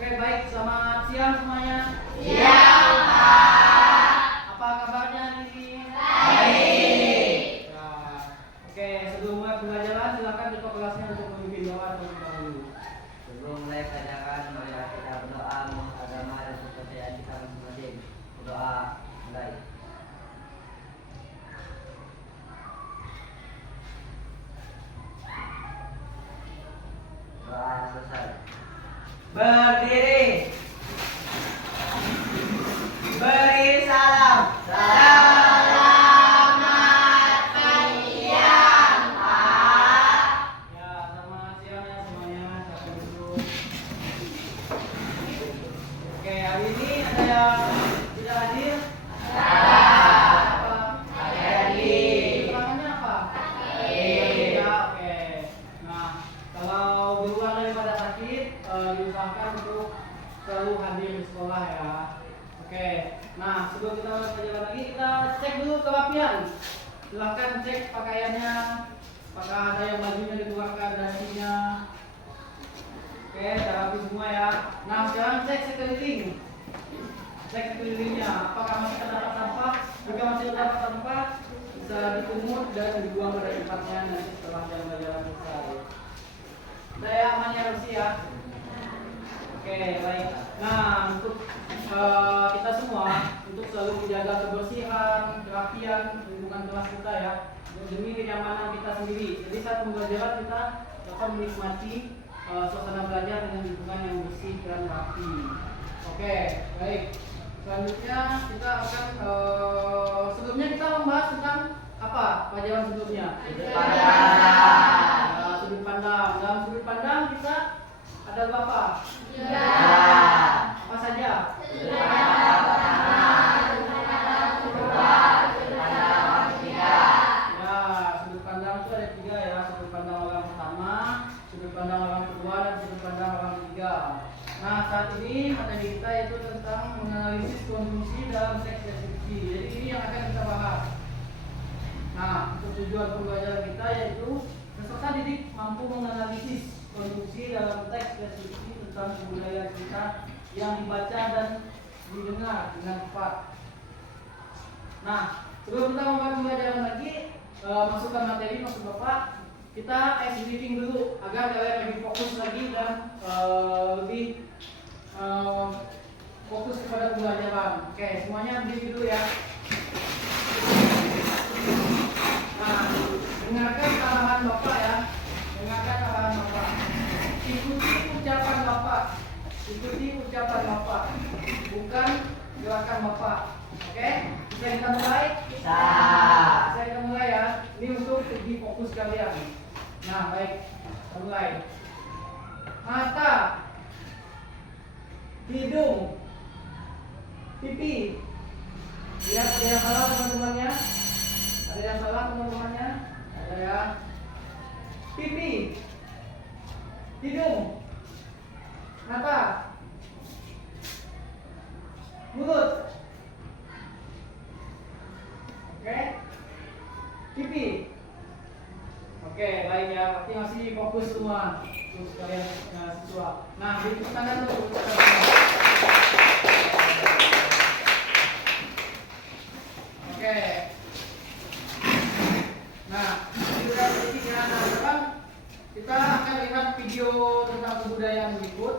Oke, baik. Selamat siang semuanya. Siang, Pak. Apa kabarnya ini? Baik. Ya. Oke, sebelum mulai pembelajaran, silakan ketua kelasnya untuk memimpin doa terlebih dahulu. Sebelum mulai pelajaran, marilah kita berdoa mohon agama dan kepercayaan kita masing-masing. Berdoa mulai. Doa selesai. Berdiri. Beri salam. Selamat siang, Pak. Ya, selamat siang ya semuanya. Silakan duduk. Oke, hari ini ada yang tidak hadir? Apa? Keterangannya apa? Ya, oke. Nah, kalau di luar daripada sakit, diusahakan untuk selalu hadir di sekolah ya. Oke. Nah, sebelum kita berjalan lagi, kita cek dulu kerapian. Silahkan cek pakaiannya, apakah ada yang bajunya dikeluarkan dasinya. Oke, rapi semua ya. Nah, sekarang cek sekeliling. Cek sekelilingnya, apakah masih terdapat sampah? Jika masih terdapat sampah, bisa dipungut dan dibuang pada tempatnya nanti setelah jalan-jalan selesai. Udah ya, aman ya, bersih ya. Oke, baik. Nah, untuk kita semua untuk selalu menjaga kebersihan, kerapian lingkungan kelas kita ya, demi kenyamanan kita sendiri. Jadi saat pembelajaran kita dapat menikmati suasana belajar dengan lingkungan yang bersih dan rapi. Oke, baik. Selanjutnya kita akan sebelumnya kita membahas tentang apa pelajaran sebelumnya? Sudut pandang. Sudut pandang. Dalam sudut pandang kita ada berapa? Ya. Apa saja? Sudut pandang pertama, sudut pandang kedua, sudut pandang ketiga. Ya, sudut pandang itu ada 3 ya. Sudut pandang orang pertama, sudut pandang orang kedua, dan sudut pandang orang ketiga. Nah, saat ini materi kita yaitu tentang menganalisis konsumsi dalam teks deskripsi. Jadi ini yang akan kita bahas. Nah, untuk tujuan pembelajaran kita yaitu peserta didik mampu menganalisis konsumsi dalam teks deskripsi tentang kebudayaan kita yang dibaca dan didengar dengan tepat. Nah, sebelum kita memulai pembelajaran lagi, masukkan materi maksud Bapak, kita ice briefing dulu agar kalian lebih fokus lagi dan lebih fokus kepada pembelajaran. Oke, semuanya briefing dulu ya. Nah, dengarkan arahan Bapak ya. Dengarkan arahan Bapak. Ikuti ucapan Bapak. Ikuti ucapan Bapak, bukan gerakan Bapak. Oke? Bisa kita mulai? Bisa. Bisa kita mulai ya. Ini untuk lebih fokus kalian. Nah, baik. Kita mulai. Mata, hidung, pipi. Lihat ada yang salah teman-temannya? Ada yang salah teman-temannya? Ada ya. Pipi, hidung, mata, mulut. Oke, pipi. Oke, baik ya. Berarti masih fokus semua untuk kalian siswa. Nah, di tangan dulu. Oke. Nah, sudah sedikit ya. Nah, sekarang kita akan lihat video tentang kebudayaan berikut.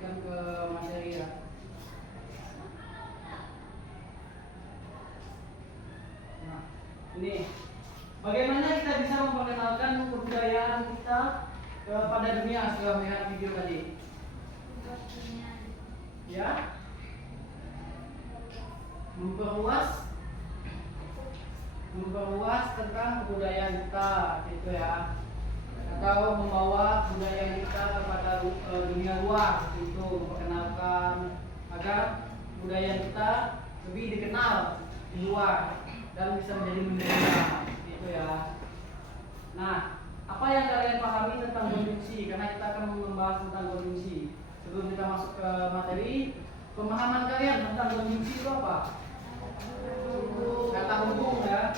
lanjutkan ke materi ya. Nah, ini bagaimana kita bisa memperkenalkan kebudayaan kita kepada dunia setelah melihat video tadi? Ya, memperluas tentang kebudayaan kita, gitu ya, atau membawa budaya kita kepada dunia luar, gitu, memperkenalkan agar budaya kita lebih dikenal di luar dan bisa menjadi mendunia, gitu ya. Nah, apa yang kalian pahami tentang konjungsi? Karena kita akan membahas tentang konjungsi. Sebelum kita masuk ke materi, pemahaman kalian tentang konjungsi itu apa? Kata hubung ya.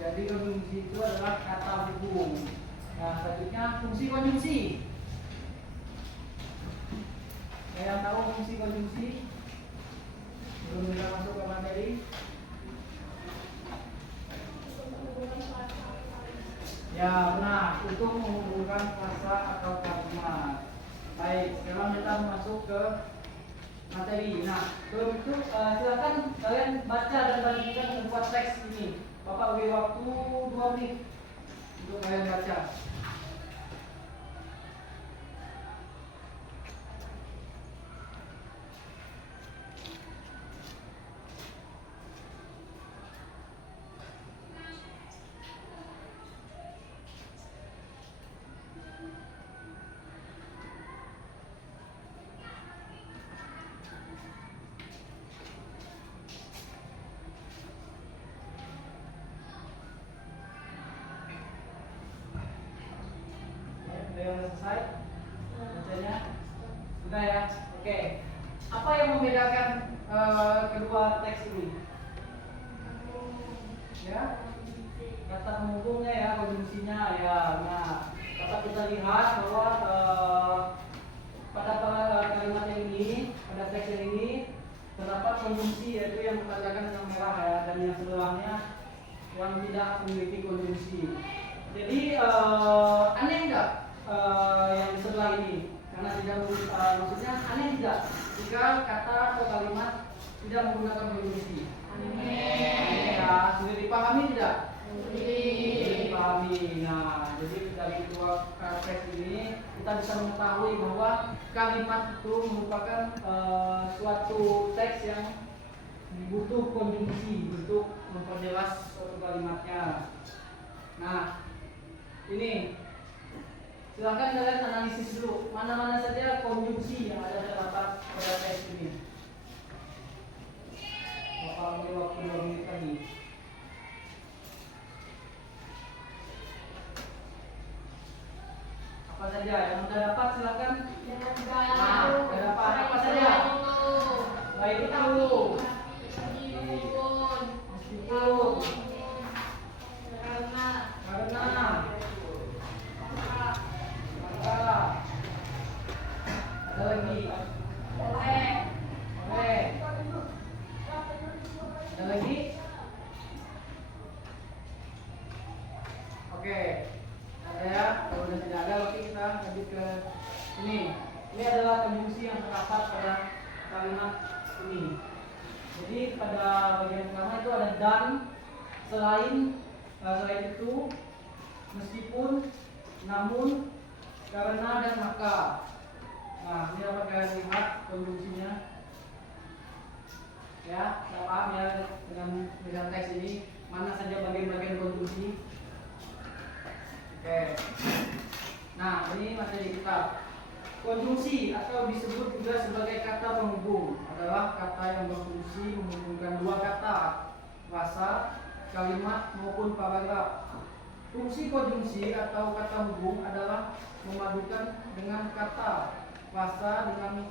Jadi konjungsi itu adalah kata hubung. Nah, selanjutnya fungsi konjungsi. Kalian tahu fungsi konjungsi? Sebelum kita masuk ke materi. Ya benar, untuk menghubungkan frasa atau kalimat. Baik, sekarang kita masuk ke materi. Nah, sebelum itu silakan kalian baca dan bagikan sebuah teks ini. Bapak beri waktu 2 menit untuk kalian baca. Sudah selesai bacanya? Sudah ya? Oke. Apa yang membedakan kedua teks ini? Ya, kata penghubungnya ya, konjungsinya ya. Nah, dapat kita lihat bahwa pada kalimat yang ini, pada teks yang ini terdapat konjungsi, yaitu yang bertandakan dengan merah ya, dan yang sebelahnya yang tidak memiliki konjungsi. Jadi aneh enggak yang di sebelah ini? Karena tidak maksudnya aneh tidak jika kata atau kalimat tidak menggunakan konjungsi? Aneh ya, sudah dipahami tidak? Sudah dipahami. Nah, jadi dari kedua teks ini kita bisa mengetahui bahwa kalimat itu merupakan suatu teks yang butuh konjungsi untuk memperjelas suatu kalimatnya. Nah, ini silakan kalian analisis dulu mana-mana saja konjungsi yang ada terdapat pada teks ini. Bapak beri waktu 2 menit lagi. Apa saja yang sudah dapat silakan. Nah, sudah dapat apa saja? Baik itu. Meskipun. Karena. Ada lagi. Oleh. Ada lagi? Oke. Ada ya. Kalau sudah tidak ada, berarti kita lanjut ke ini. Ini adalah konjungsi yang terdapat pada kalimat ini. Jadi pada bagian pertama itu ada dan, selain itu, meskipun, namun, karena, dan maka. Nah, ini dapat kalian lihat konjungsinya. Ya, kita paham ya dengan teks ini mana saja bagian-bagian konjungsi. Oke. Nah, ini materi kita. Konjungsi atau disebut juga sebagai kata penghubung adalah kata yang berfungsi menghubungkan dua kata, frasa, kalimat maupun paragraf. Fungsi konjungsi atau kata hubung adalah memadukan dengan kata, frasa dengan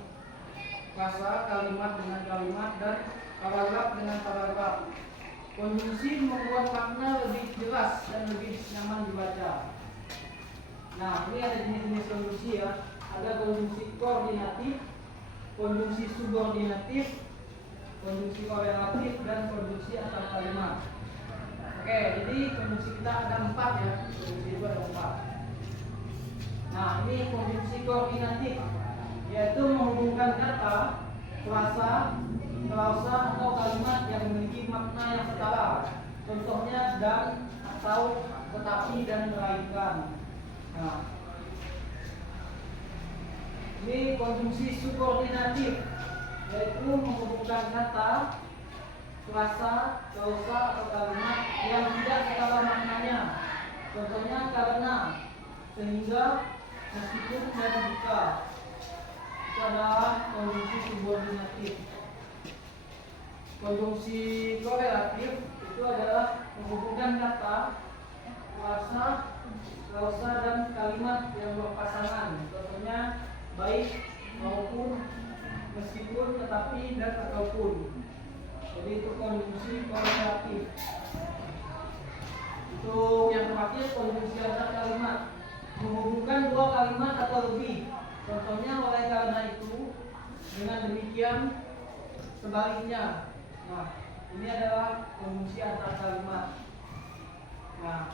frasa, kalimat dengan kalimat, dan paragraf dengan paragraf. Konjungsi membuat makna lebih jelas dan lebih nyaman dibaca. Nah, ini ada jenis-jenis konjungsi ya. Ada konjungsi koordinatif, konjungsi subordinatif, konjungsi korelatif, dan konjungsi antar kalimat. Oke, jadi konjungsi kita ada 4 ya. Konjungsi itu ada 4. Nah, ini konjungsi koordinatif, yaitu menghubungkan kata, frasa, klausa atau kalimat yang memiliki makna yang setara. Contohnya dan, atau, tetapi, dan melainkan. Nah, ini konjungsi subordinatif, yaitu menghubungkan kata, frasa, klausa atau kalimat yang tidak setara maknanya. Contohnya karena, sehingga, meskipun, dan jika. Itu adalah konjungsi subordinatif. Konjungsi korelatif itu adalah menghubungkan kata, frasa, klausa, dan kalimat yang berpasangan. Contohnya baik, maupun, meskipun, tetapi, dan ataupun. Jadi itu konjungsi korelatif. Itu yang terakhir konjungsi antar kalimat, menghubungkan dua kalimat atau lebih. Contohnya oleh karena itu, dengan demikian, sebaliknya. Nah, ini adalah konjungsi antar kalimat. Nah,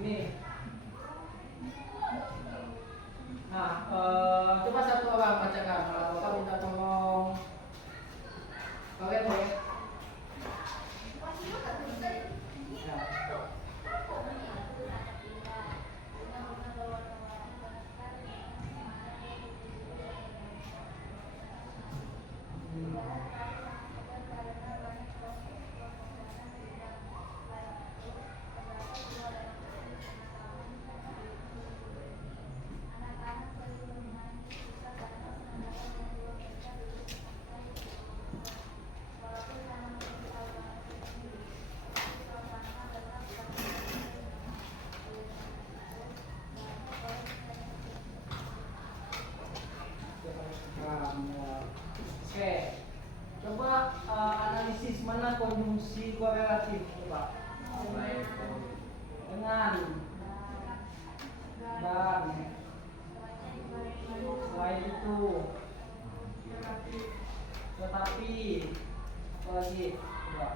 ini. Nah, coba satu orang bacakan. Kalau Bapak minta tolong kalian boleh. Ya. Oke, coba analisis mana konjungsi korelatif, coba. Dengan, dan, selain itu, tetapi, apa lagi, coba.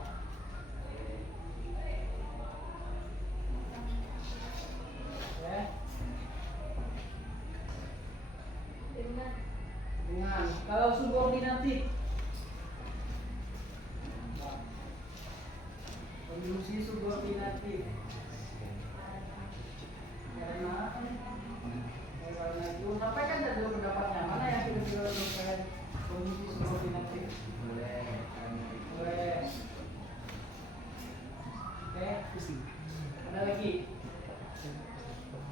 Oke. Dengan, kalau subordinatif, konjungsi subordinatif, karena itu sampaikan saja pendapatnya, mana yang kira-kira terkait konjungsi subordinatif. Boleh. Oke, ada lagi,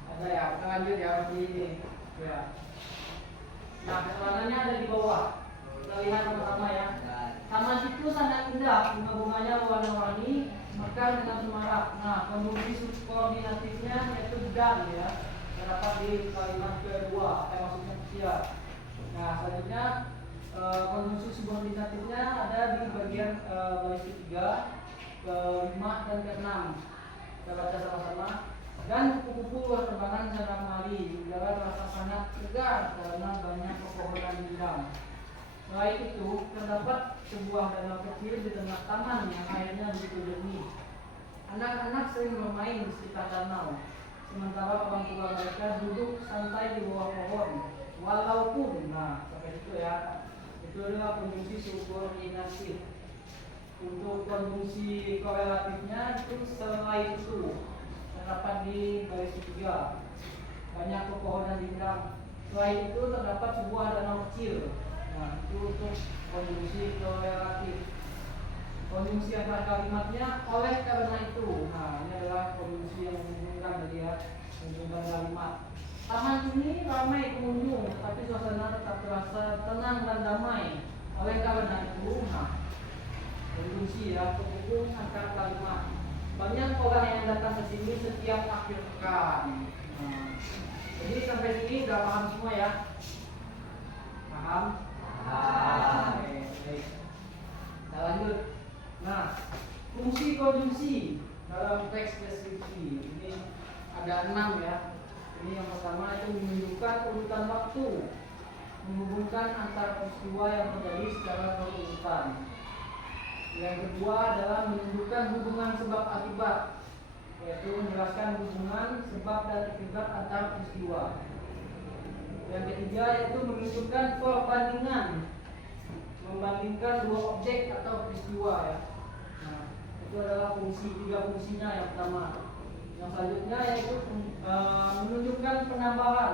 ada ya, kita lanjut ya di ini ya. Nah, keterangannya ada di bawah. Kita lihat sama-sama ya. Taman itu sangat indah, bunga-bunganya warna-warni, mekar dengan semarak. Nah, konjungsi subordinatifnya yaitu dan ya, terdapat di kalimat kedua, maksudnya ketiga. Nah, selanjutnya konjungsi subordinatifnya ada di bagian baris ketiga, ke-5 dan ke-6. Kita baca sama-sama. Dan kupu-kupu berterbangan sana kemari, udara terasa sangat segar karena banyak pepohonan rindang. Selain itu, terdapat sebuah danau kecil di tengah taman yang airnya begitu jernih. Anak-anak sering bermain di sekitar danau, sementara orang tua mereka duduk santai di bawah pohon. Walaupun, nah sampai situ ya, itu adalah konjungsi subordinatif. Untuk konjungsi korelatifnya itu selain itu, terdapat di baris ketiga, banyak pepohonan rindang. Selain itu terdapat sebuah danau kecil. Nah, itu untuk konjungsi korelatif. Konjungsi antar kalimatnya oleh karena itu. Nah, ini adalah konjungsi yang menghubungkan tadi ya, menghubungkan kalimat. Taman ini ramai pengunjung, tapi suasana tetap terasa tenang dan damai. Oleh karena itu, nah, konjungsi ya, penghubung antar kalimat. Banyak orang yang datang ke sini setiap akhir pekan. Nah, jadi sampai sini udah paham semua ya? Paham? Oke, baik. Kita lanjut. Nah, fungsi konjungsi dalam teks deskripsi ini ada 6 ya. Ini yang pertama itu menunjukkan urutan waktu, menghubungkan antar peristiwa yang terjadi secara berurutan. Yang kedua adalah menunjukkan hubungan sebab akibat. yaitu menjelaskan hubungan sebab dan akibat antar peristiwa. Yang ketiga yaitu menunjukkan perbandingan, membandingkan dua objek atau peristiwa ya. Nah, itu adalah tiga fungsinya. Yang pertama, yang selanjutnya yaitu menunjukkan penambahan,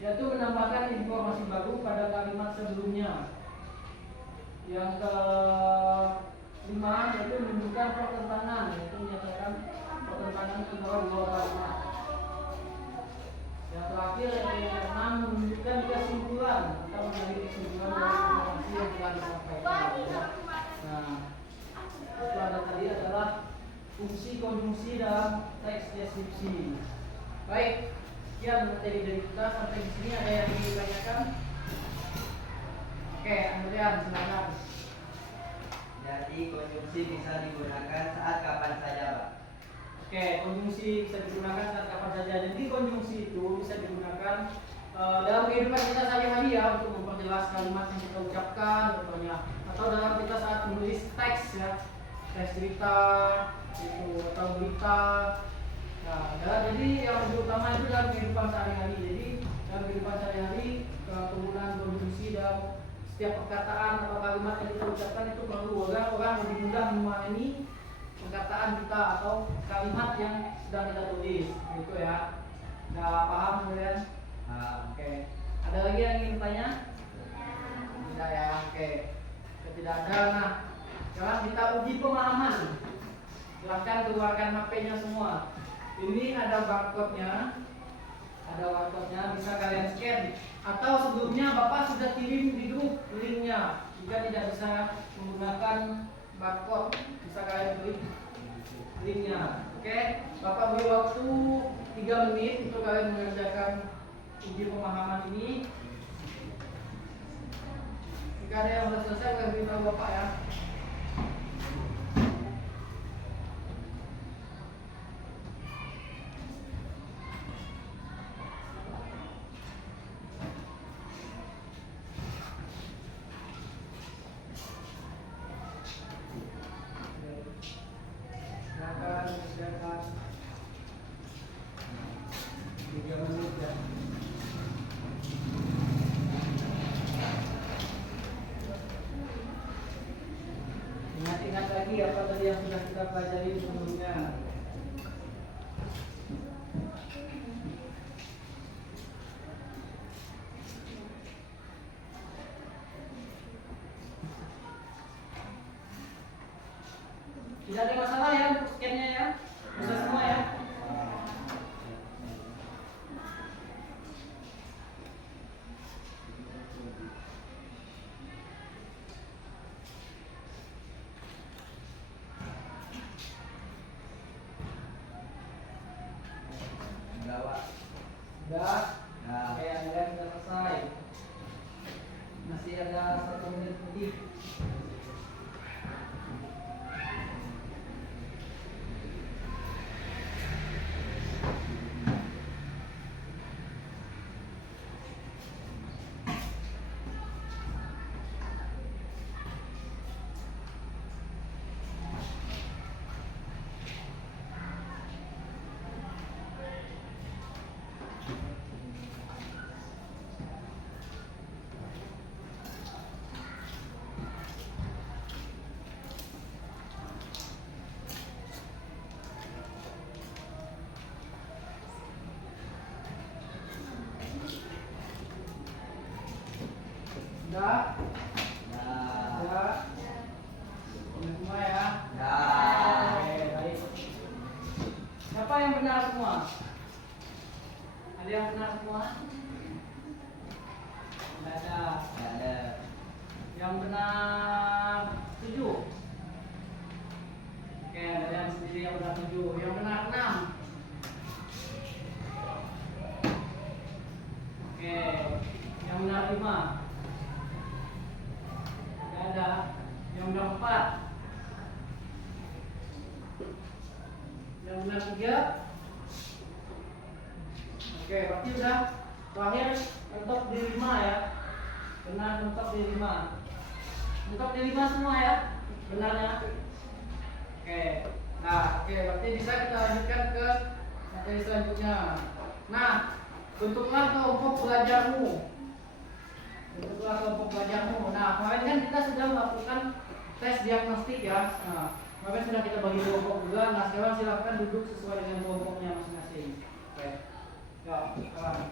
yaitu menambahkan informasi baru pada kalimat sebelumnya. Yang kelima yaitu menunjukkan pertentangan, yaitu menyatakan pertentangan antara dua kalimat. Yang terakhir yang keenam menunjukkan kesimpulan atau menjadi kesimpulan dari informasi yang telah disampaikan. Nah, itu ada tadi adalah fungsi konjungsi dalam teks deskripsi. Baik, sekian materi dari kita. Sampai di sini ada yang ingin ditanyakan? Oke, Andrian, silakan. Jadi konjungsi bisa digunakan saat kapan saja, Pak. Oke, konjungsi bisa digunakan saat kapan saja. Jadi konjungsi itu bisa digunakan dalam kehidupan kita sehari-hari ya, untuk memperjelas kalimat yang kita ucapkan contohnya, atau dalam kita saat menulis teks ya, teks cerita itu atau berita. Nah, jadi yang lebih utama itu dalam kehidupan sehari-hari. Jadi dalam kehidupan sehari-hari penggunaan konjungsi dalam setiap perkataan atau kalimat yang kita ucapkan itu perlu agar orang lebih mudah memahami perkataan kita atau kalimat yang sedang kita tulis, gitu ya. Udah paham kemudian? Oke. Ada lagi yang ingin bertanya? Tidak ya. Oke. Tidak ada. Nah, sekarang kita uji pemahaman. Silahkan keluarkan HP-nya semua. Ini ada barcode-nya. Ada barcode-nya, bisa kalian scan. Atau sebelumnya Bapak sudah kirim di grup linknya. Jika tidak bisa menggunakan barcode, bisa kalian klik linknya. Oke, Bapak beri waktu 3 menit untuk kalian mengerjakan uji pemahaman ini. Jika ada yang sudah selesai, kalian beritahu Bapak ya. Silakan 3 menit ya. Ingat-ingat lagi apa tadi yang sudah kita pelajari sebelumnya. Tidak ada masalah ya untuk scan-nya ya. Bisa semua ya. Sudah? Oke, Anda sudah selesai. Masih ada 1 menit lebih. Sudah? Sudah? Semua ya? Oke, baik. Siapa yang benar semua? Ada yang benar semua? Tidak ada. Tidak ada. Yang benar 7. Oke, ada yang sendiri yang benar 7. Yang benar 6. Oke, yang benar 5. Tidak ada. Yang benar 4. Yang benar 3. Oke, berarti udah terakhir mentok di 5 ya. Benar mentok di 5. Mentok di 5 semua ya benarnya. Oke. Nah, oke, berarti bisa kita lanjutkan ke materi selanjutnya. Nah, bentuklah kelompok belajarmu. Bentuklah kelompok belajarmu. Nah, kemarin kan kita sudah melakukan tes diagnostik ya. Nah, kemarin sudah kita bagi kelompok juga. Nah, sekarang silakan duduk sesuai dengan kelompoknya masing-masing. Oke. Ya, sekarang.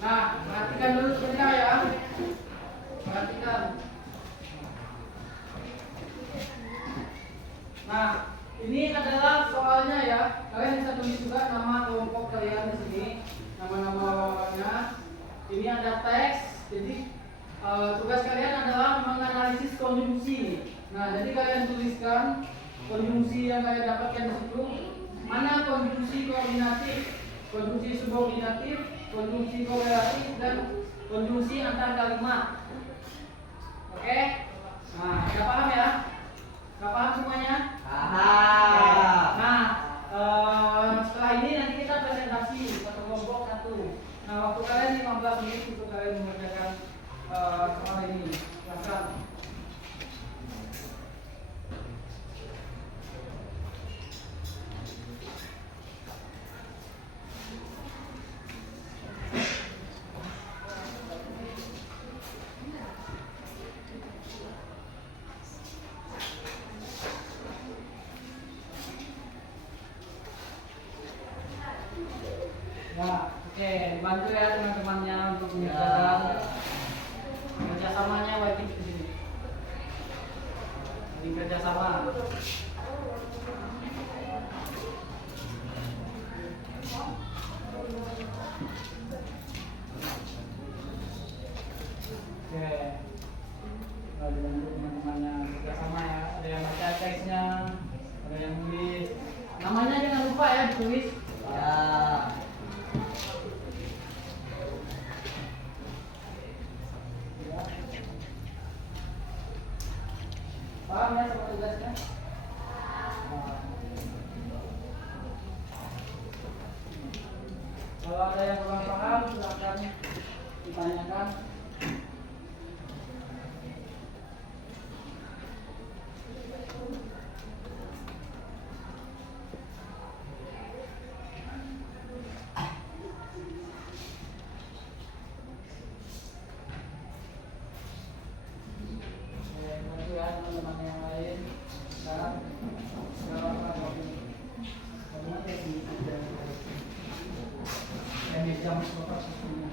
Nah, perhatikan dulu sebentar ya. Perhatikan. Nah, ini adalah soalnya ya. Kalian bisa tulis juga nama kelompok kalian di sini, nama-nama lawannya. Ini ada teks. Jadi tugas kalian adalah menganalisis konjungsi. Nah, jadi kalian tuliskan konjungsi yang kalian dapatkan di situ. Mana konjungsi koordinatif, konjungsi subordinatif, konjungsi korelatif, dan konjungsi antar kalimat. Oke? Nah, udah paham ya? Udah paham semuanya? Paham. Nah, setelah ini nanti kita presentasi satu kelompok satu. Nah, waktu kalian 15 menit untuk kalian mengerjakan soal ini. Silakan. Ya, oke, bantu ya teman-temannya untuk mengerjakan kerjasamanya wajib di sini. Jadi kerjasama. Oke, lalu untuk teman-temannya kerjasama ya. Ada yang baca teksnya, ada yang nulis. Namanya jangan lupa ya ditulis. Ya. Paham ya sama tugasnya? Kalau ada yang kurang paham, silakan ditanyakan. Bantu ya teman-teman yang lain. Sekarang jam sekolah sini.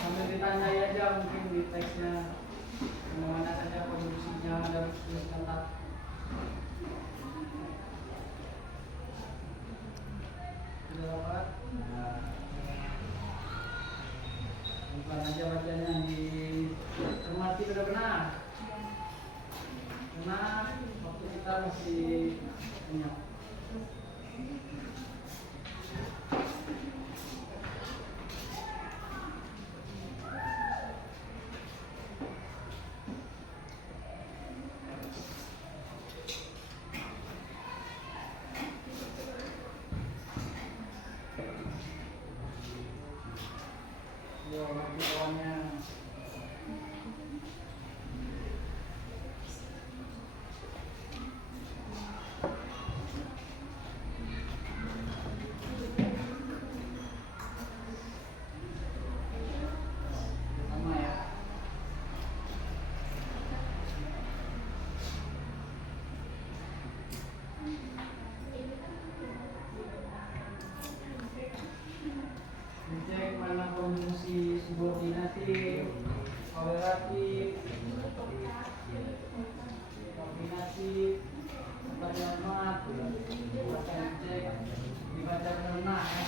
Sambil ditandai aja mungkin di teksnya mana saja kondisinya dan tuliskan tak. Sudah dapat? Bukan aja bacanya di cermati sudah benar. Karena waktu kita masih banyak. Yo, nanti kawannya. Sama ya. Dicek mana fungsi subordinatif, korelatif, kombinatif, perjalanan, akan dicek dibaca benar ya.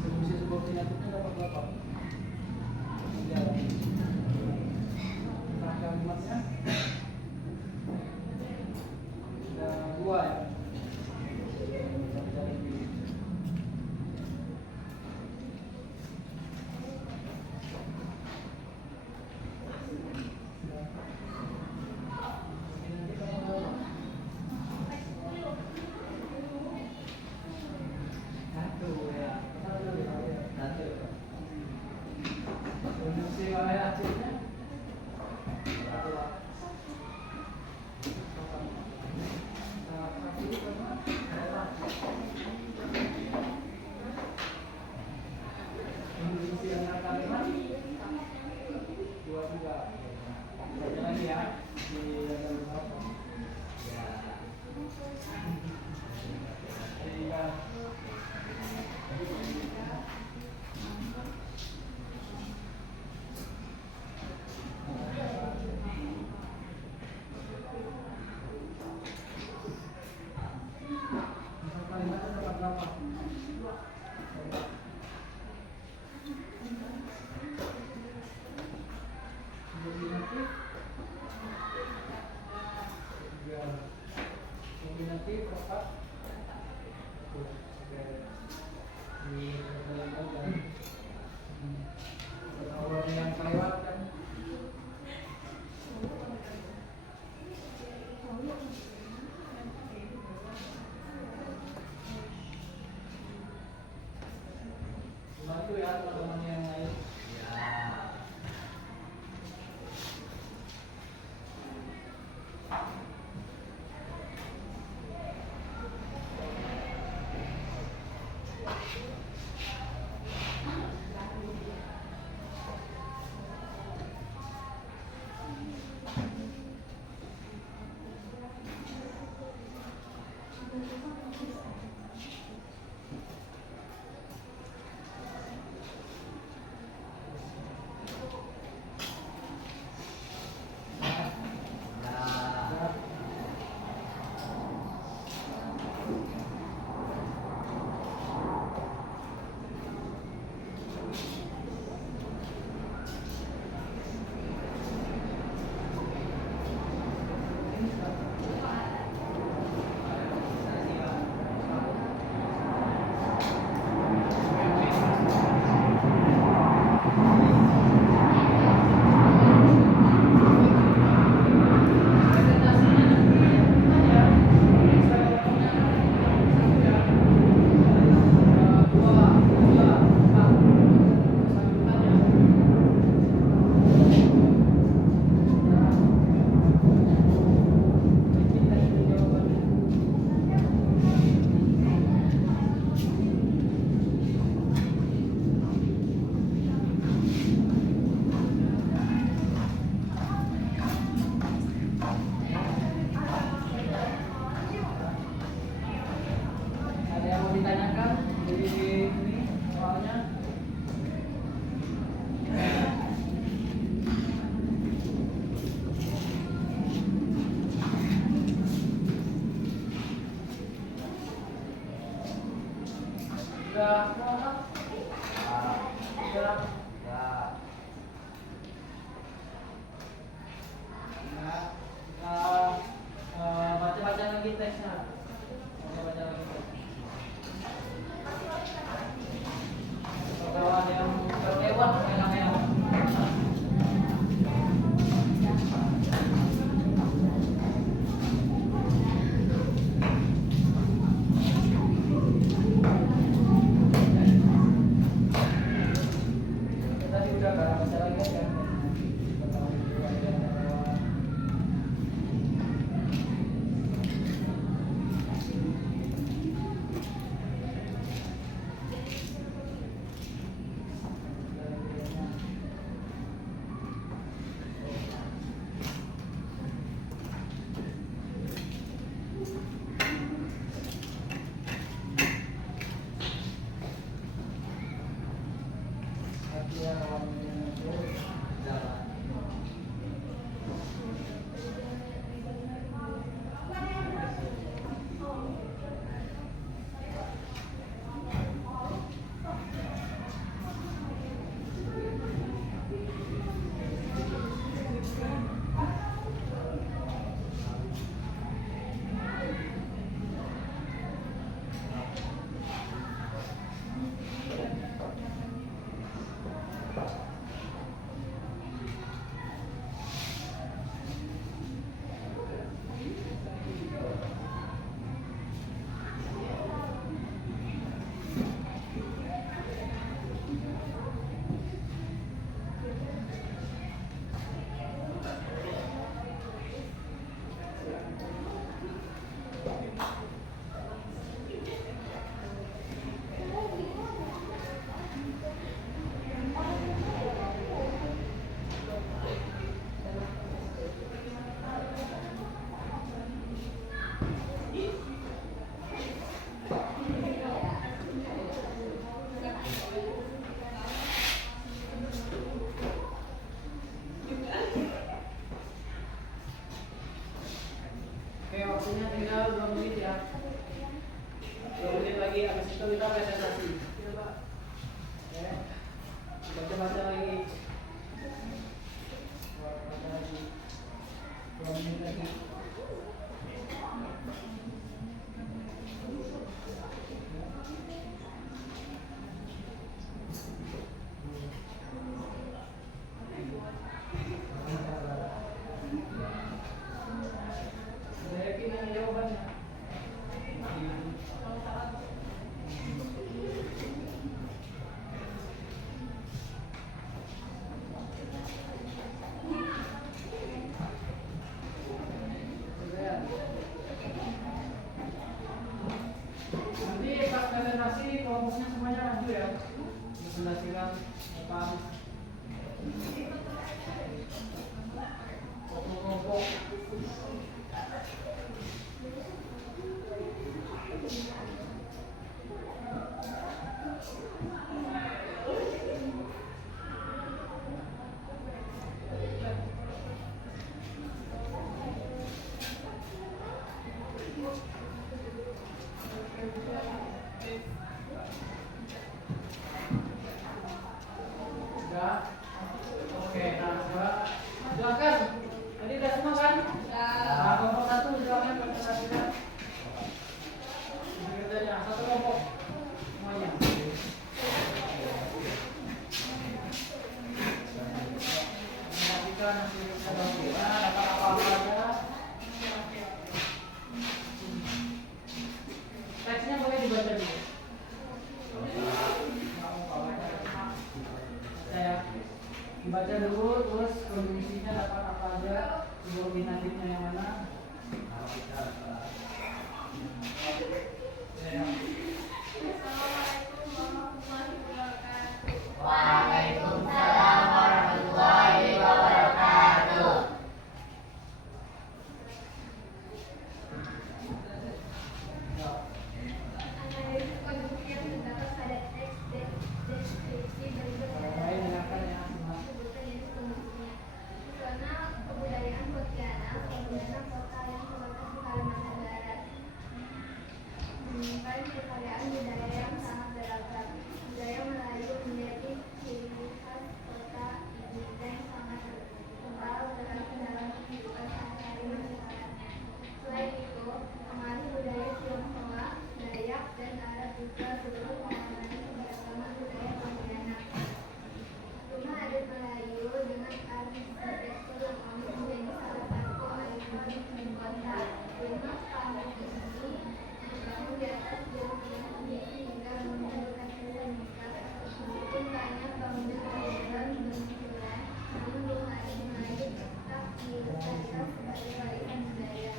Fungsi subordinatifnya dapat berapa? 3. Nah, kalimatnya ada 2 ya. Fungsi variatifnya fungsi antar kalimat 2 juga. Baca lagi ya di dalam berapa? Ya. Kalimatnya dapat berapa? Kombinatif 3. Kombinatif dapat di awal yang kelewatkan. Bantu ya teman-teman yang lain. Sudah semua kan? Sudah. Ya. Nah, baca-baca lagi teksnya. Baca-baca lagi teks. Kalau ada yang terlewat, kayak tadi udah baca lagi kan? Oke, waktunya tinggal 2 menit ya. 2 menit lagi, habis itu kita presentasi. Iya, Pak. Oke. Baca-baca lagi. Baca lagi. 2 menit lagi. Sudah yakin ini jawabannya? Nanti pas presentasi kelompoknya semuanya maju ya. Presentasikan depan kelompok. Sudah? Oke, nah coba silakan. Tadi udah semua kan? Nah, kelompok 1 silakan presentasikan. Kerjanya satu kelompok semuanya. Perhatikan hasil kelompoknya, dapat apa aja. Teksnya boleh dibaca dulu. iklim kota. Rumah kami ini dibangun di atas jalur yang tinggi sehingga menimbulkan kesan meskipun banyak bangunan modern bermunculan, namun rumah-rumah tetap dilestarikan sebagai warisan budaya.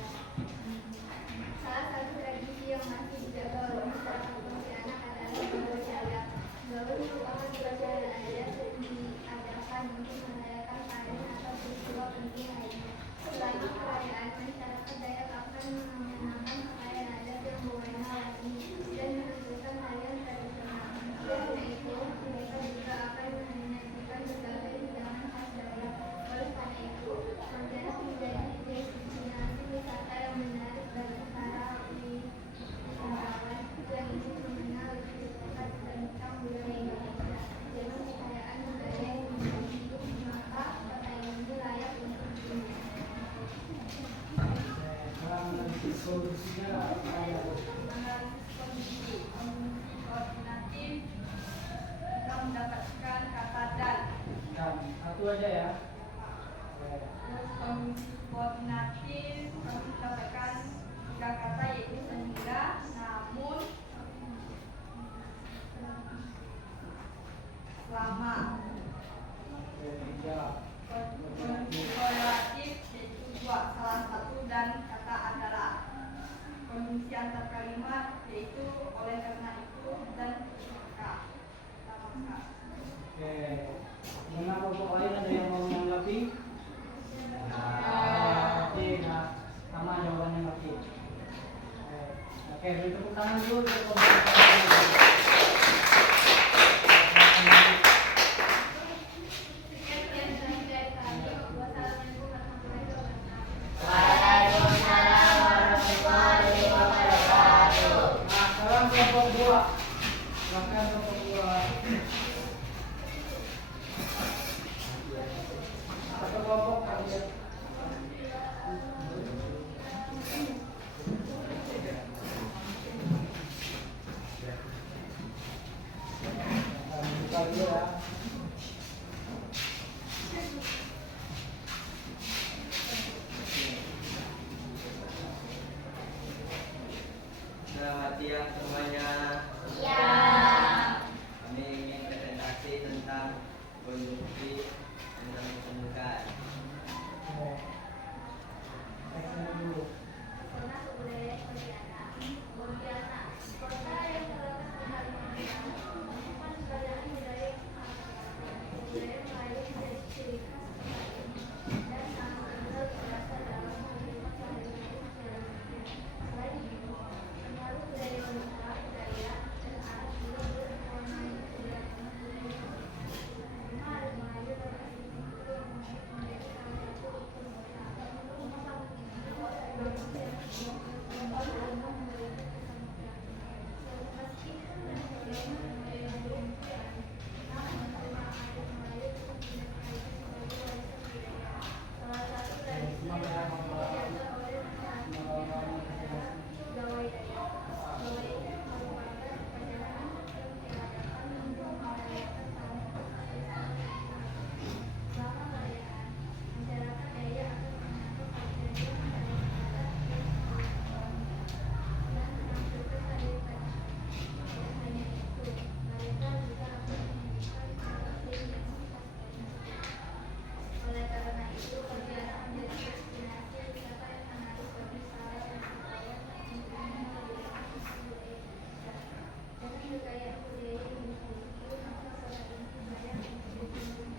Salah satu tradisi yang masih dijaga oleh masyarakat Pontianak adalah Gaul Adat. Gaul merupakan upacara adat yang diadakan untuk merayakan panen atau peristiwa penting lainnya. Selama perayaan, masyarakat Dayak akan mengenakan pakaian adat yang berwarna-warni dan menunjukkan tarian tradisional. Selain itu, mereka juga akan menyajikan berbagai hidangan khas Dayak. Oleh karena itu, Pontianak menjadi destinasi wisata yang menarik bagi para wisatawan yang ingin mengenal lebih dekat tentang budaya Indonesia. Dengan kekayaan budaya yang hidup, maka kota ini layak untuk dikunjungi. Analisis solusinya apa ya? Analisis kondisi koordinatif, kita mendapatkan kata dan. Satu aja ya. Kondisi koordinatif kami mendapatkan 3 kata yaitu sehingga, namun, selama. Tiga. Kondisi korelatif yaitu 2, salah satu dan kata adalah. Kondisi antar kalimat yaitu oleh karena itu dan maka. Oke. Dengan kelompok lain ada yang mau menanggapi? Oke, nah, sama jawabannya ngerti. Oke, beri tepuk tangan dulu untuk kelompok lain. Waalaikumsalam warahmatullahi wabarakatuh. Nah, sekarang kelompok 2. Silakan kelompok 2. Satu kelompok kalian. Buka dulu ya. Selamat siang semuanya. Ya. Kami ingin presentasi tentang konjungsi yang kami temukan. Teksnya dulu. Kota kebudayaan Pontianak. Kota yang terletak di Kalimantan menyimpan keragaman budaya Melayu menjadi ciri khas tempat ini dan sangat kental terasa dalam kehidupan sehari-hari masyarakat. Selain itu, pengaruh budaya wanita, budaya dan Arab juga berwarnai kegiatan budaya. Rumah adat Melayu lokasi itu yang menjadi salah satu ikon kota. Rumah panggung ini berbentuk yang membuat rumah memiliki kesan megah. Meskipun berbagai budaya bermunculan, namun rumah adat Melayu tetap dinyatakan sebagai warisan budaya. Salah satu tradisi yang masih dijaga oleh masyarakat adalah Gawai Dayak. Gawai ini merupakan upacara yang diadakan untuk merayakan panen bersama. Selama perayaan, masyarakat Dayak akan mengatur pakaian adat yang dilakukan dan menampilkan tari tradisi. Tidak hanya itu, mereka juga akan menunjukkan tradisi yang khas Dayak. Oleh karena itu, Pontianak menjadi destinasi wisata yang menarik bagi para wisatawan yang ingin melihat budaya Indonesia. Dengan kekayaan budaya yang dimiliki, maka kota ini layak untuk dikunjungi.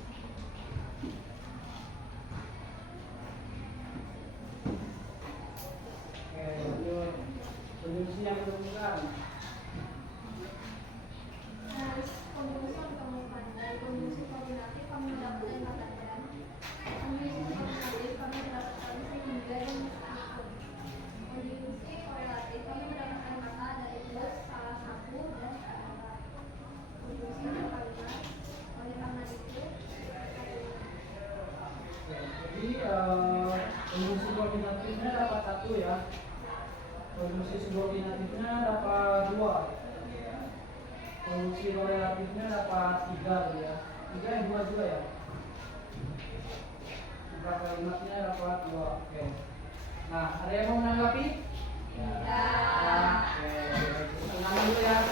Oke, lanjut. Konjungsi yang ditemukan. Analisis konjungsi yang ditemukan. Dari konjungsi koordinatif kami mendapatkan kata dan. Konjungsi koordinatif kami mendapatkan sehingga dan meskipun. Konjungsi korelatif kami mendapatkan kata dari plus, salah satu dan adalah. Konjungsi berkalimat. Oleh karena itu, Oke, jadi konjungsi koordinatifnya dapat 1 ya. Konjungsi subordinatifnya dapat 2. Konjungsi korelatifnya dapat 3 ya. 3 yang 2 juga ya. Jumlah kalimatnya dapat 2. Oke. Nah, ada yang mau menanggapi? Ya. Oke, tenang dulu ya.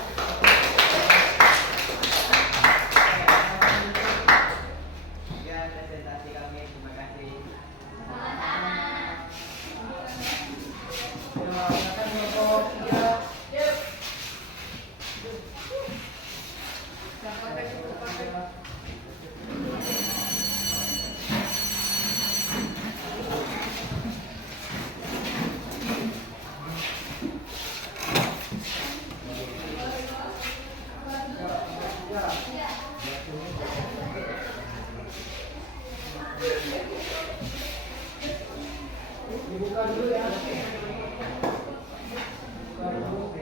Sekian presentasi kami, terima kasih. Ya, silakan kelompok 3. Dibuka dulu ya. Buka dulu.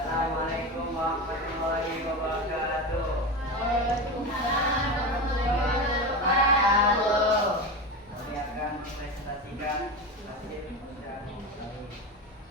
Assalamualaikum warahmatullahi wabarakatuh. Kami akan mempresentasikan hasil usaha kami.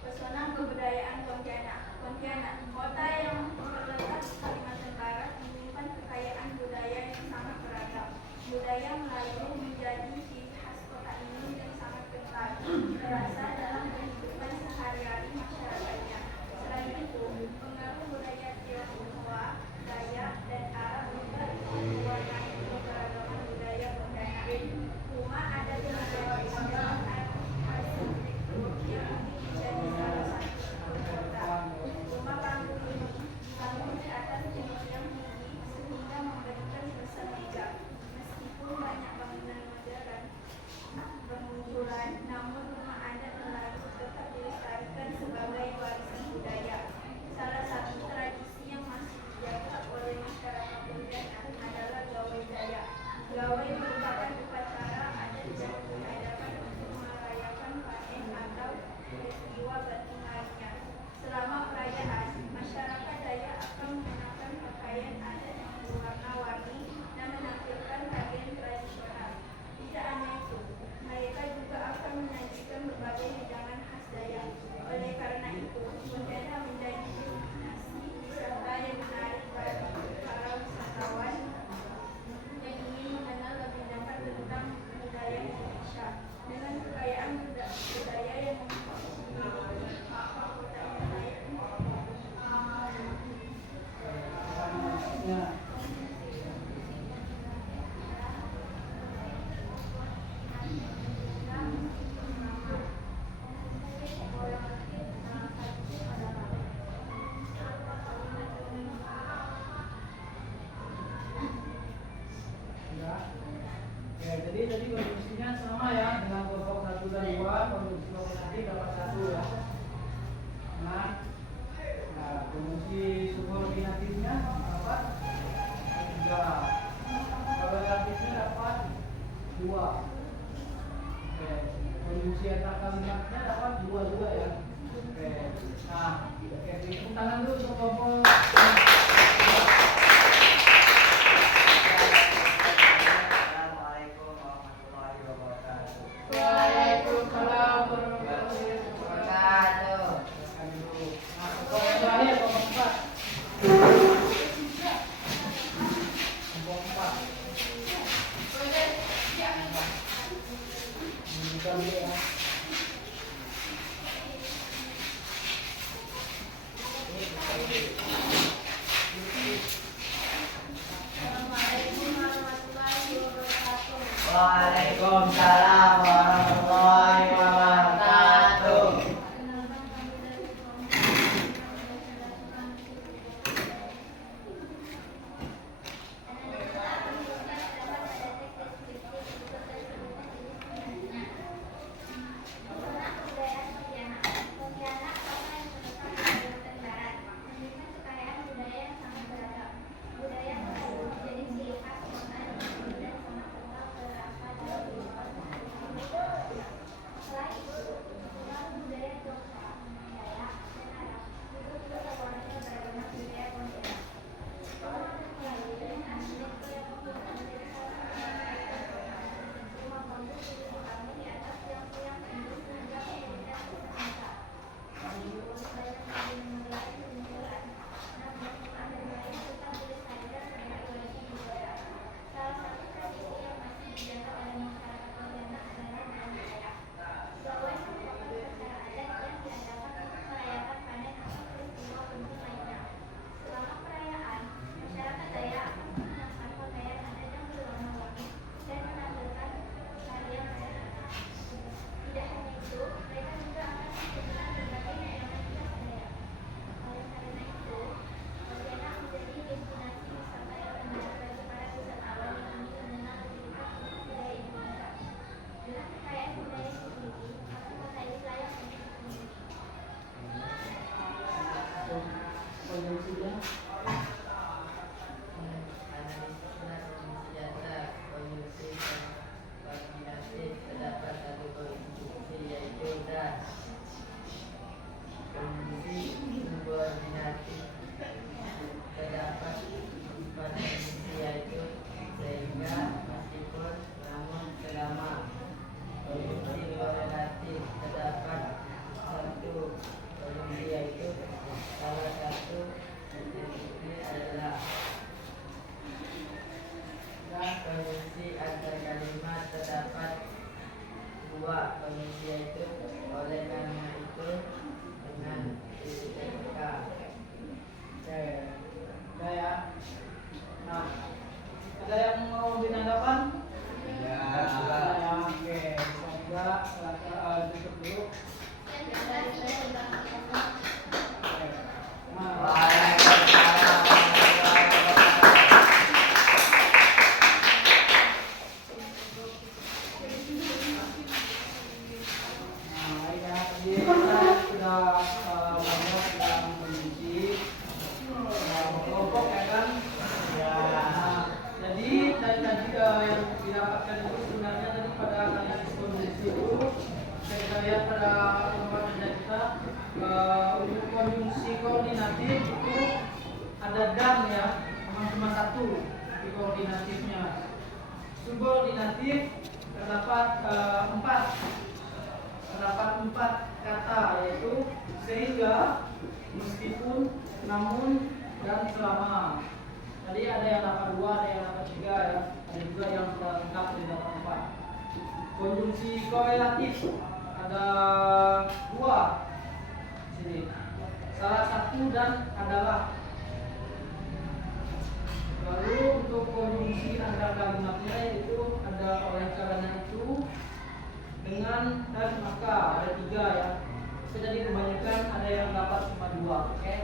Pesona kebudayaan Pontianak. Pontianak, kota yang terletak di Kalimantan Barat, menyimpan kekayaan budaya yang sangat beragam. Budaya Melayu menjadi ciri khas kota ini yang sangat kental, terasa dalam kehidupan sehari-hari masyarakatnya. Selain itu, pengaruh budaya Tionghoa, Dayak, dan Arab juga ikut mewarnai keberagaman budaya Pontianak. Rumah adat Melayu adalah arsitektur yang menjadi salah satu kota. Rumah panggung ini dibangun di atas tiang yang tinggi sehingga memberikan kesan megah. Meskipun banyak bangunan modern bermunculan, namun rumah adat Melayu tetap dilestarikan sebagai warisan budaya. Salah satu tradisi yang masih dijaga oleh masyarakat Pontianak adalah Gawai Jaya. Gawai merupakan upacara adat yang diadakan untuk merayakan panen atau peristiwa penting lainnya. Selama perayaan, masyarakat Dayak akan mengenakan pakaian adat yang berwarna-warni dan menampilkan tarian tradisional. Tidak hanya itu, mereka juga akan menyajikan berbagai hidangan khas Dayak. Oleh karena itu, Pontianak menjadi destinasi wisata yang menarik bagi para wisatawan yang ingin mengenal lebih dalam tentang budaya Indonesia. Dengan kekayaan budaya yang memiliki maka kota ini layak Ya. Ya. Oke, jadi tadi kontribusinya sama ya dengan kelompok 1 dan 2, kontribusi kelompok tadi dapat 1 ya. Nah, kontribusi subordinatifnya dapat 3. Kalau relatifnya dapat 2. Oke, kontribusi antar kalimatnya dapat 2 juga ya. Oke, nah, oke, tepuk tangan dulu untuk kelompok. Assalamualaikum warahmatullahi wabarakatuh. Waalaikumsalam warahmatullahi wabarakatuh. Silakan dulu. Nah, kelompok terakhir, kelompok 4. Kelompok 4. Buka dulu ya. Assalamualaikum warahmatullahi wabarakatuh. Waalaikumsalam warahmatullahi wabarakatuh. Perkenalkan kami dari kelompok kedua manusia itu oleh karena itu dengan IPK. Oke, ada ya. Nah, ada yang mau ditanggapan? Ya. Ada ya. Oke, semoga tutup dulu. Oke. Nah, Waalaikumsalam warahmatullahi wabarakatuh. nah, baik ya. Jadi kita sudah banyak yang mengunci kelompok ya kan? Ya. Nah, jadi dari tadi yang didapatkan itu sebenarnya tadi pada analisis kondisi itu kita lihat pada pembahasan kita untuk konjungsi koordinatif itu ada dan ya, memang cuma satu di koordinatifnya. Subordinatif terdapat empat kata, yaitu sehingga, meskipun, namun, dan selama. Tadi ada yang dapat 2, ada yang dapat 3 ya. Ada juga yang sudah lengkap dari dapat 4. Konjungsi korelatif ada 2 sini. Salah satu dan adalah. Lalu untuk konjungsi antara kalimatnya itu ada oleh karena itu, dengan, dan maka ada 3 ya. Jadi kebanyakan ada yang dapat cuma 2. Oke.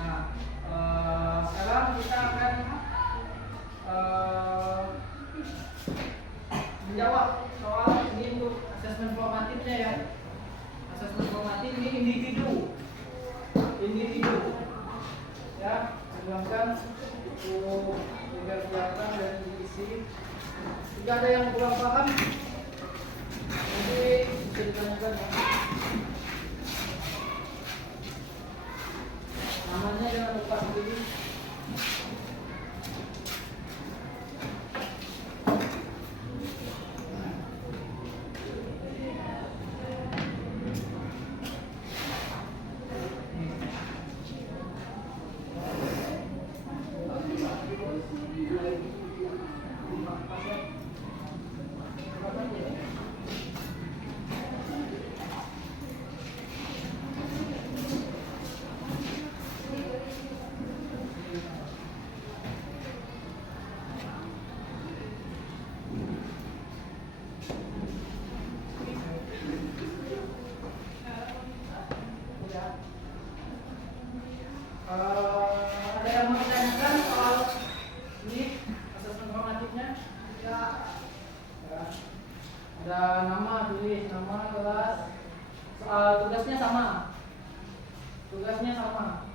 Nah, sekarang kita akan menjawab soal ini untuk asesmen formatifnya ya. Asesmen formatif ini individu ya, silahkan untuk juga kelihatan dan diisi. Jika ada yang kurang paham nanti bisa ditanyakan ya. Namanya jangan lupa sendiri. Ada yang mau ditanyakan soal ini asesmen formatifnya? Ya. Ada nama, tulis nama, kelas. Tugasnya sama,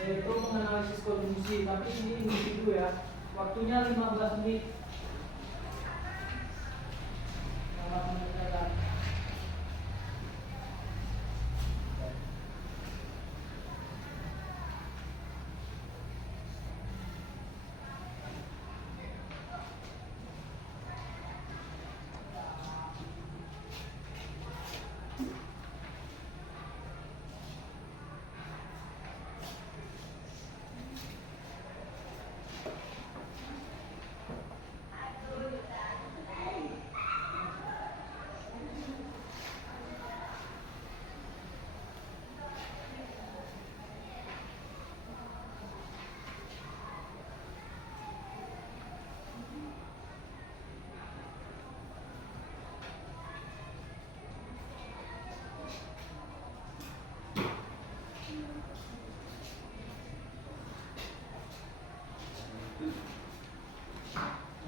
yaitu menganalisis konjungsi, tapi ini individu ya. Waktunya 15 menit. Selamat mengerjakan.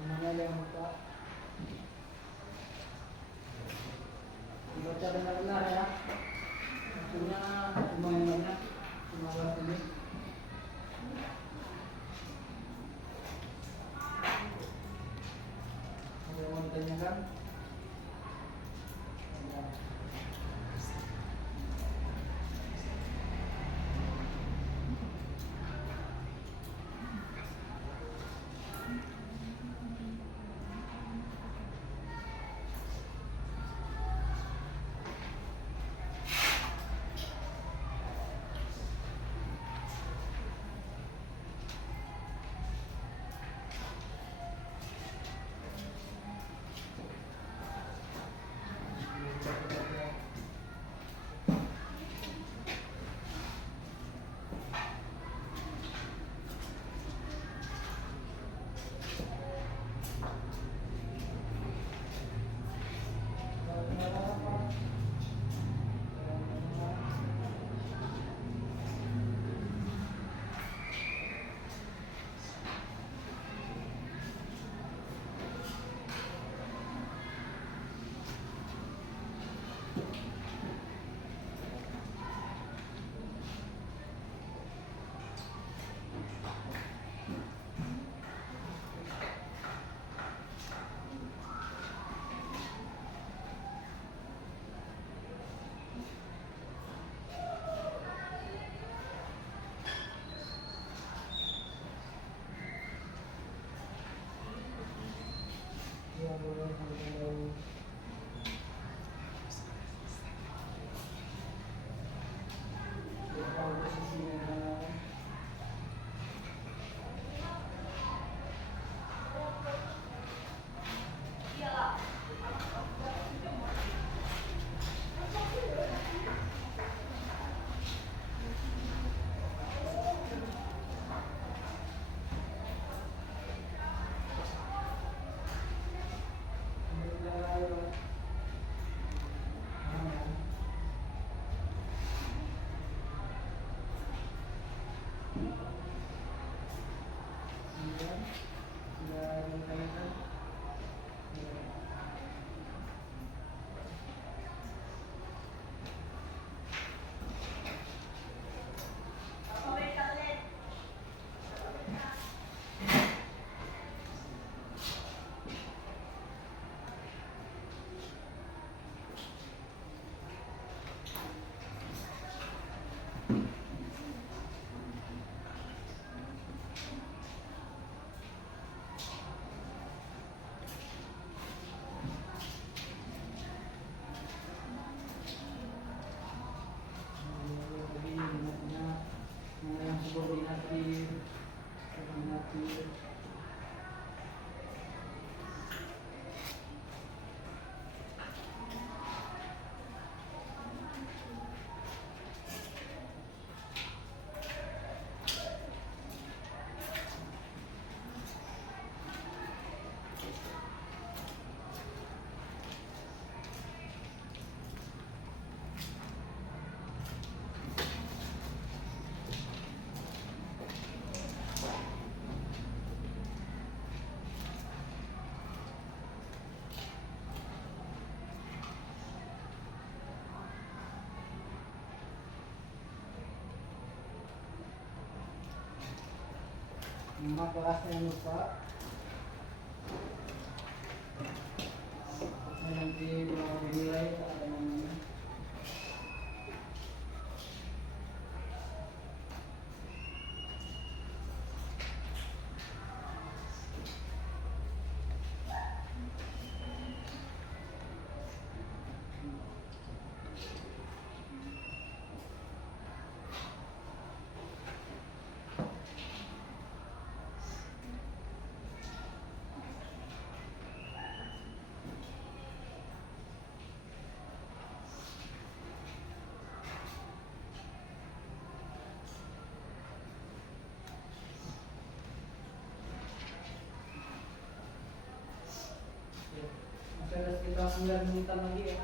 Namanya ada yang lupa. Baca benar-benar ya. Waktunya lumayan banyak, 15 menit. Ada yang mau ditanyakan? Ya boleh kalau tahu posisinya. Subordinatif, subordinatif. Nama kelasnya yang lupa. Nanti mau dinilai ada namanya. Masih ada sekitar 9 menitan lagi ya.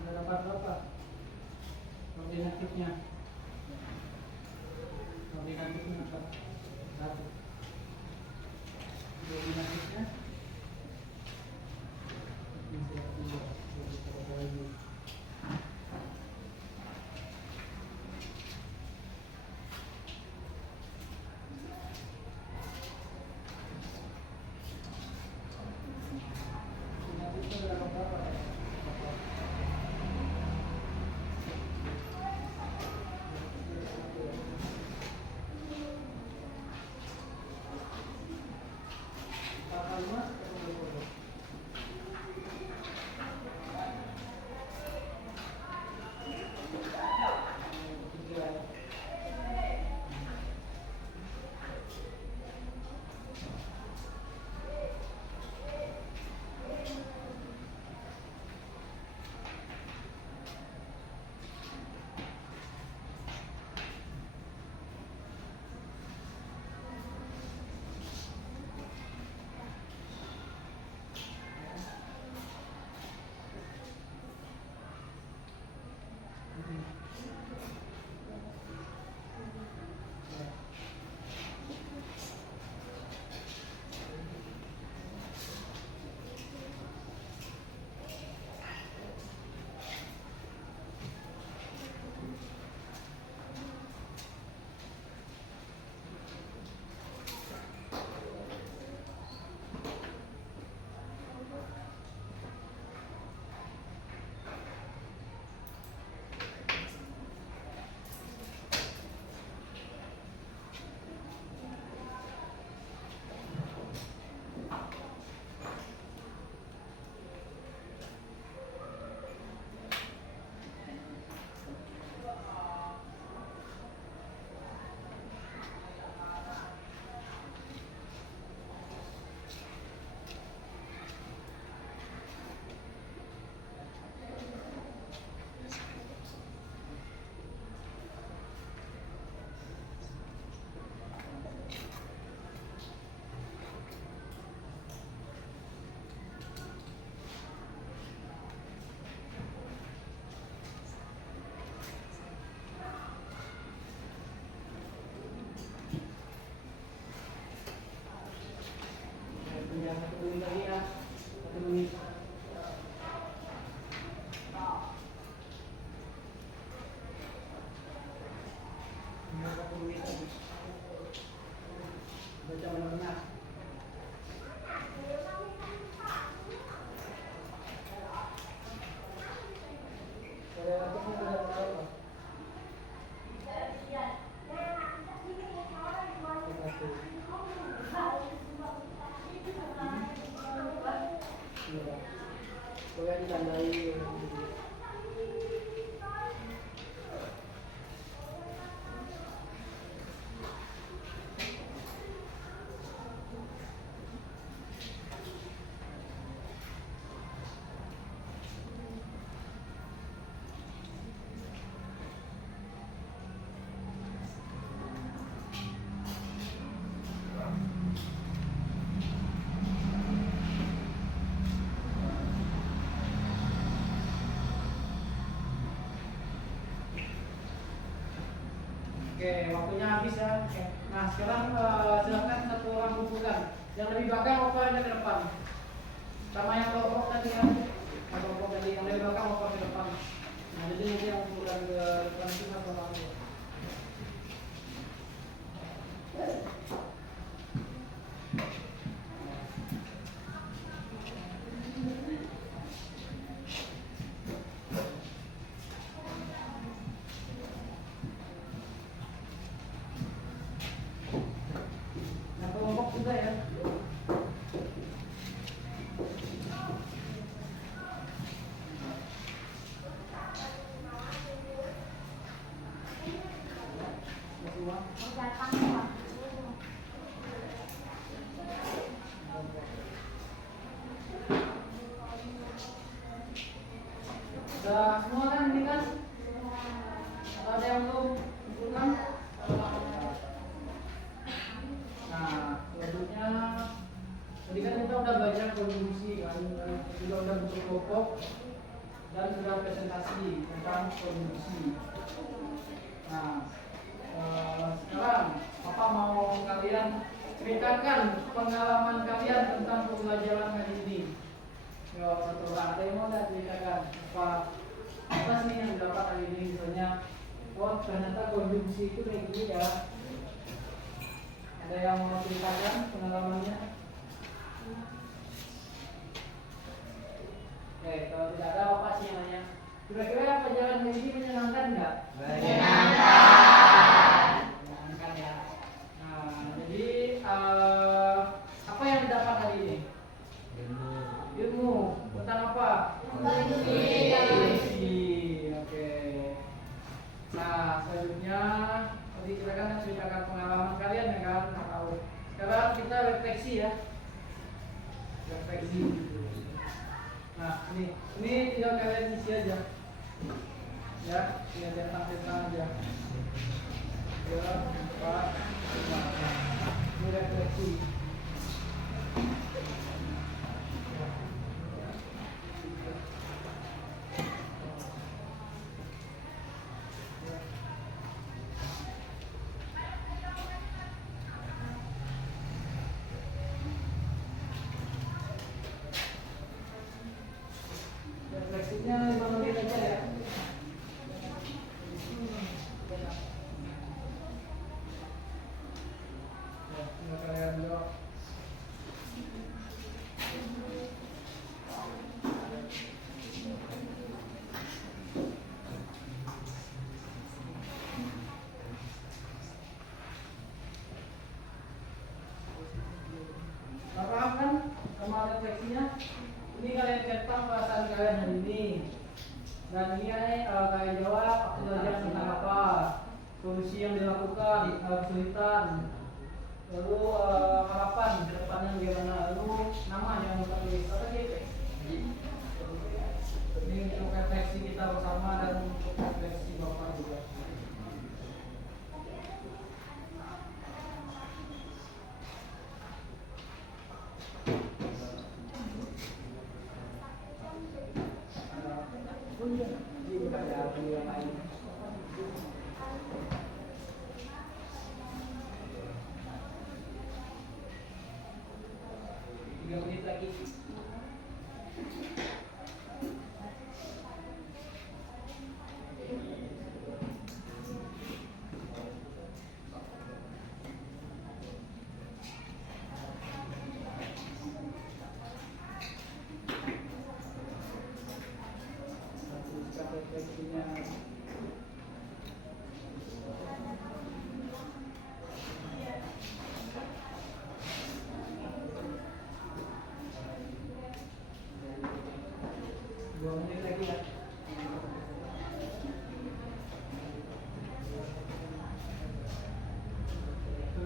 Sudah dapat berapa? Koordinatifnya. Koordinatifnya apa? 1. Koordinatifnya. menit lagi. Baca benar-benar. Pokoknya ditandai. Oke, waktunya habis ya. Oke. Nah, sekarang silakan satu orang kumpulkan. Yang lebih belakang opernya ke depan. Sama yang kelompok tadi ya. Yang kelompok tadi yang lebih belakang oper ke depan. Nah, jadi nanti yang kumpulkan ke depan itu satu orang. Yang kelompok juga ya. Sudah semua kan ini kan? Atau ada yang belum kumpulkan? Nah, selanjutnya tadi kan kita udah belajar konjungsi kan, juga udah bentuk kelompok dan sudah presentasi tentang konjungsi. Nah, sekarang Papa mau kalian ceritakan pengalaman kalian tentang pembelajaran hari ini. Yo, satu orang ada yang mau nggak ceritakan apa sih yang didapat hari ini, misalnya, oh ternyata konjungsi itu kayak gini ya. Ada yang mau ceritakan pengalamannya? Oke, kalau tidak ada apa sih yang nanya? Kira-kira pelajaran hari ini menyenangkan nggak? Menyenangkan ya. Nah, jadi apa yang didapat hari ini? Ilmu tentang apa? Konjungsi. Oke. Nah, selanjutnya tadi kita kan ceritakan pengalaman kalian ya kan? Tahu. Sekarang kita refleksi ya. Refleksi. Nah, ini tinggal kalian isi aja. Ya, tinggal centang-centang aja. 2, 4, 5. Ini refleksi. Refleksinya 5 menit aja ya. Ya, tinggal kalian jawab. Nah, paham kan sama refleksinya? Ini kalian cetak perasaan kalian hari ini. Dan ini kalian jawab aku belajar tentang apa, solusi yang dilakukan, kesulitan, lalu harapan ke depannya bagaimana, lalu nama yang kita tulis apa gitu. Ini untuk refleksi kita bersama dan untuk refleksi Bapak juga.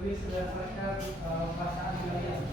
tulis berdasarkan perasaan kalian.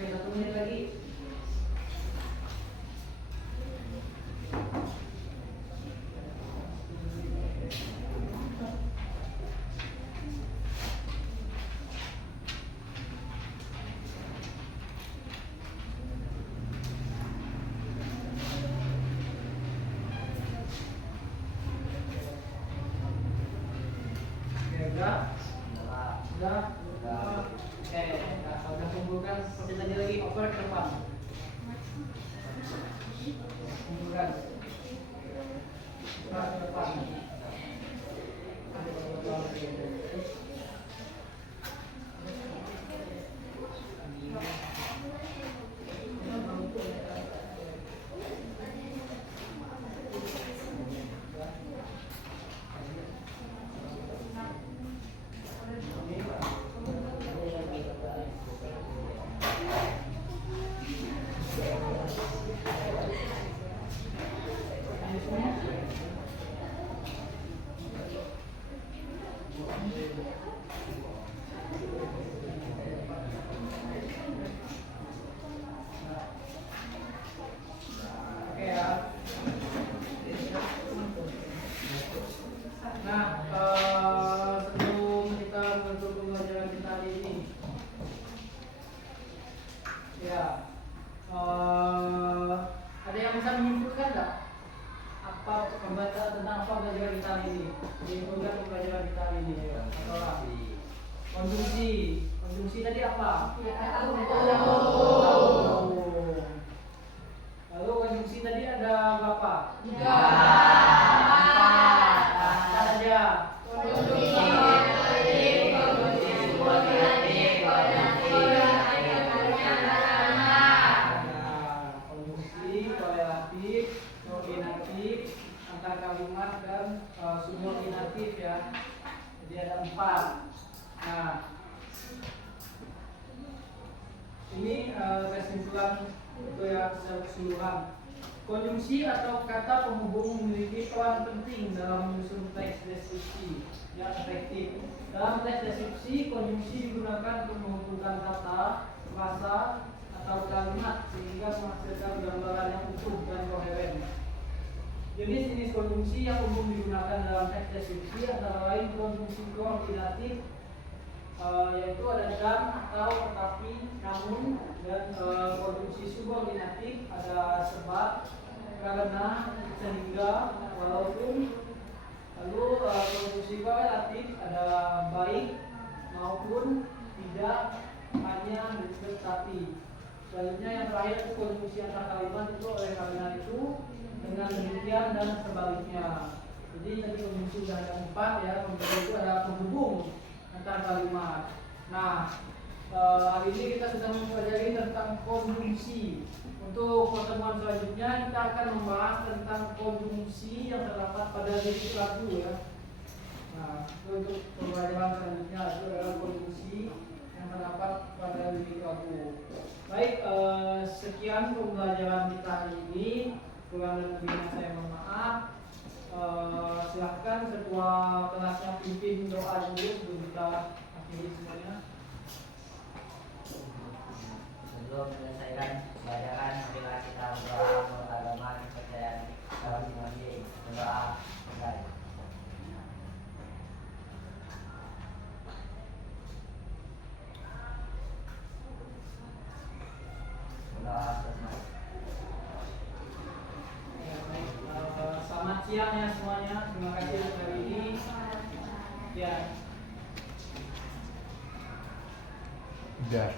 Oke, 1 menit lagi. Oke, udah? Udah? Oke, nah, udah kumpulkan seperti tadi lagi, oper ke depan. Kumpulkan. Oper ke depan. Oke ya. Nah, sebelum kita menutup pembelajaran kita hari ini, ya, ada yang bisa menyimpulkan nggak apa pembaca tentang apa pembelajaran kita hari ini? Menyimpulkan pembelajaran kita hari ini, ya. Atau konjungsi, konjungsi tadi apa? Lalu konjungsi tadi ada berapa? 3. 4. Apa saja? Konjungsi, korelatif, koordinatif, antar kalimat dan subordinatif ya. Jadi ada 4. Nah, ini kesimpulan itu ya secara keseluruhan. Konjungsi atau kata penghubung memiliki peran penting dalam menyusun teks deskripsi yang efektif. Dalam teks deskripsi, konjungsi digunakan untuk menghubungkan kata, frasa, atau kalimat sehingga menghasilkan gambaran yang utuh dan koheren. Jenis-jenis konjungsi yang umum digunakan dalam teks deskripsi antara lain konjungsi koordinatif, yaitu ada dan, atau, tetapi, namun, dan konjungsi subordinatif ada sebab, karena, sehingga, walaupun. Lalu konjungsi korelatif ada baik, maupun, tidak, hanya, dan tetapi. Selanjutnya yang terakhir itu konjungsi antar kalimat itu oleh kalimat itu dengan demikian dan sebaliknya. Jadi tadi konjungsi sudah ada 4 ya, konjungsi itu ada penghubung antar kalimat. Nah, hari ini kita sedang mempelajari tentang konjungsi. Untuk pertemuan selanjutnya kita akan membahas tentang konjungsi yang terdapat pada lirik lagu ya. Nah, untuk pembelajaran selanjutnya itu adalah konjungsi yang terdapat pada lirik lagu. Baik, sekian pembelajaran kita hari ini. Kurang dan lebihnya saya mohon maaf. Silahkan ketua kelasnya pimpin doa dulu sebelum kita akhiri semuanya. Sebelum menyelesaikan pembelajaran, marilah kita berdoa menurut agama dan kepercayaan kita masing-masing. Berdoa mulai. Berdoa selesai. Ya, baik. Selamat siang ya semuanya. Terima kasih untuk hari ini. Ya. Udah.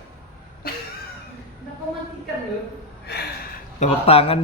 Udah kau matikan loh. Tepuk tangan.